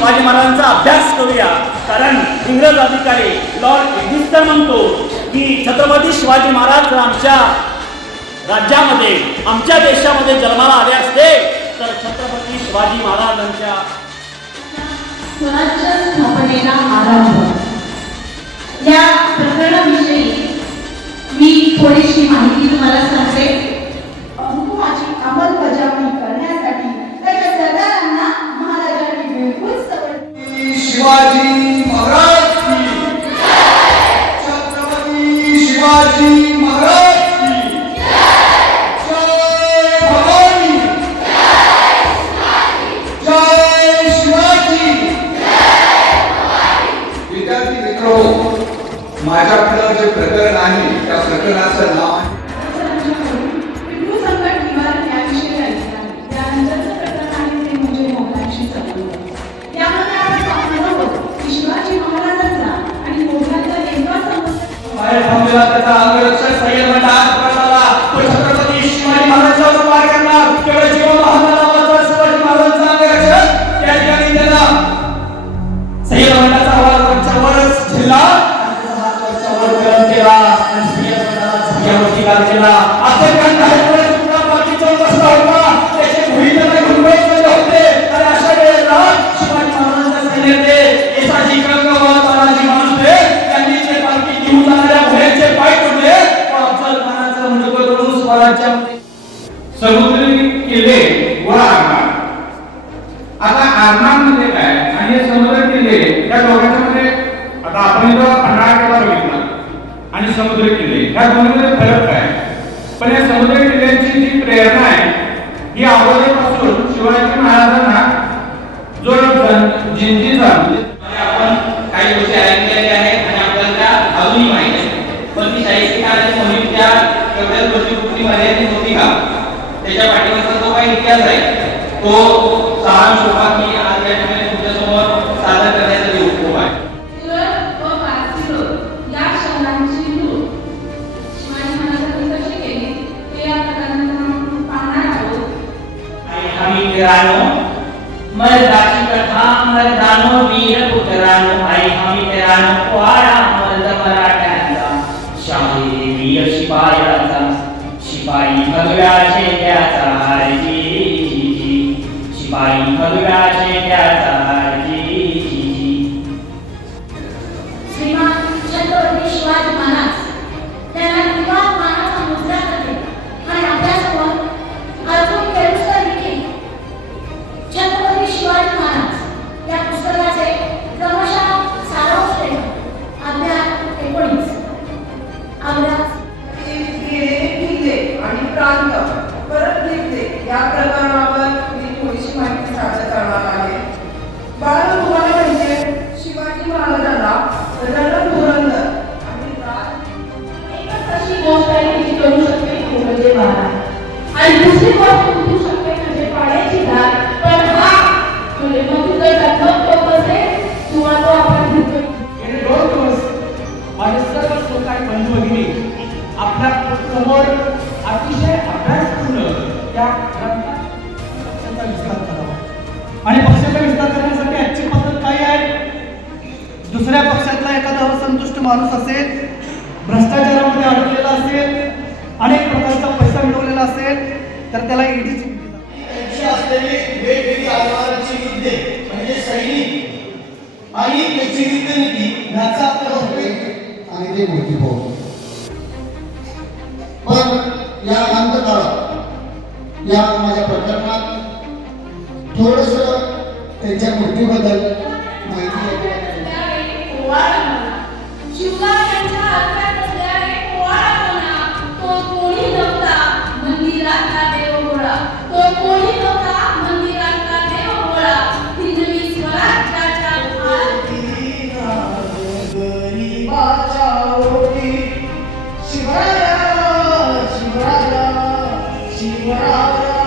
शिवाजी महाराजांचा अभ्यास करूया. कारण इंग्रज अधिकारी लॉर्ड एडिस्टर म्हणतो की छत्रपती शिवाजी महाराज जर आमच्या राज्यामध्ये आमच्या देशामध्ये जन्माला आले असते तर छत्रपती शिवाजी महाराजांच्या स्वराज्य स्थापनेला आरंभ. या प्रकरणाविषयी मी थोडीशी जे प्रकरण आहे त्या प्रकरणाचं नाव आहे टिपू किल्ले व आरमार. आता आरमार म्हणजे काय? आणि हे समुद्र किल्ले या दोघांच्या मध्ये आता आपण जो पन्हाळा किल्ला बघितला. आणि समुद्र किल्ले या दोन्हीमध्ये फरक काय? पण या समुद्र किल्ल्यांची जी प्रेरणा आहे ही अगोदरपासून शिवाजी महाराजांना जो जन- जिंजीचा म्हणजे आपण काही गोष्टी ऐकलेल्या आहेत आणि आपल्याला अजूनही माहिती आहे. पण ती शाहिस्ते खानाची मोहीम त्या तेवढ्याच गोष्टी कुठली मर्यादित होती का त्याच्या पाठीमागचा जो काही इतिहास आहे तो सारांश रूपात मी आज या ठिकाणी तुमच्यासमोर सादर करण्याचा उपयोग आहे. आणि मर्दाची कथा मर्दानो वीर पुत्रानो. आई आम्ही मित्रांनो पोहाडा मर्द मराठ्यांचा. शाही वीर शिपायाचा शिपाई भगव्याचे त्याचा हारजी शिपाई भगव्याचे त्याचा या प्रकरणावर मी थोडीशी माहिती सादर करणार आहे. बाळ तुम्हाला म्हणजे शिवाजी महाराजांना रणधुरंधर आणि एकच अशी गोष्ट आहे की जी करू शकते ती म्हणजे आणि दुसरी गोष्ट करू शकते म्हणजे पाण्याची धार. पण हा म्हणजे मग किंवा तो आपण घेतोय गेले दोन दिवस माझे सर्व सहकारी बंधू भगिनी आपल्यासमोर अतिशय अभ्यासपूर्ण या ग्रंथात पक्षाचा विस्तार करावा. आणि पक्षाचा विस्तार करण्यासाठी आजची पद्धत काय आहे? दुसऱ्या पक्षातला एखादा असंतुष्ट माणूस असेल भ्रष्टाचारामध्ये अडकलेला असेल अनेक प्रकारचा पैसा मिळवलेला असेल तर त्याला ईडीची त्यांची असलेली वेगवेगळी आव्हानांची युद्धे म्हणजे सैनिक आणि त्याची युद्धनीती याचा आणि ते माहिती पाहू पण या अंतकाळात या माझ्या प्रकरणात थोडस त्यांच्या मृत्यूबद्दल Shiva.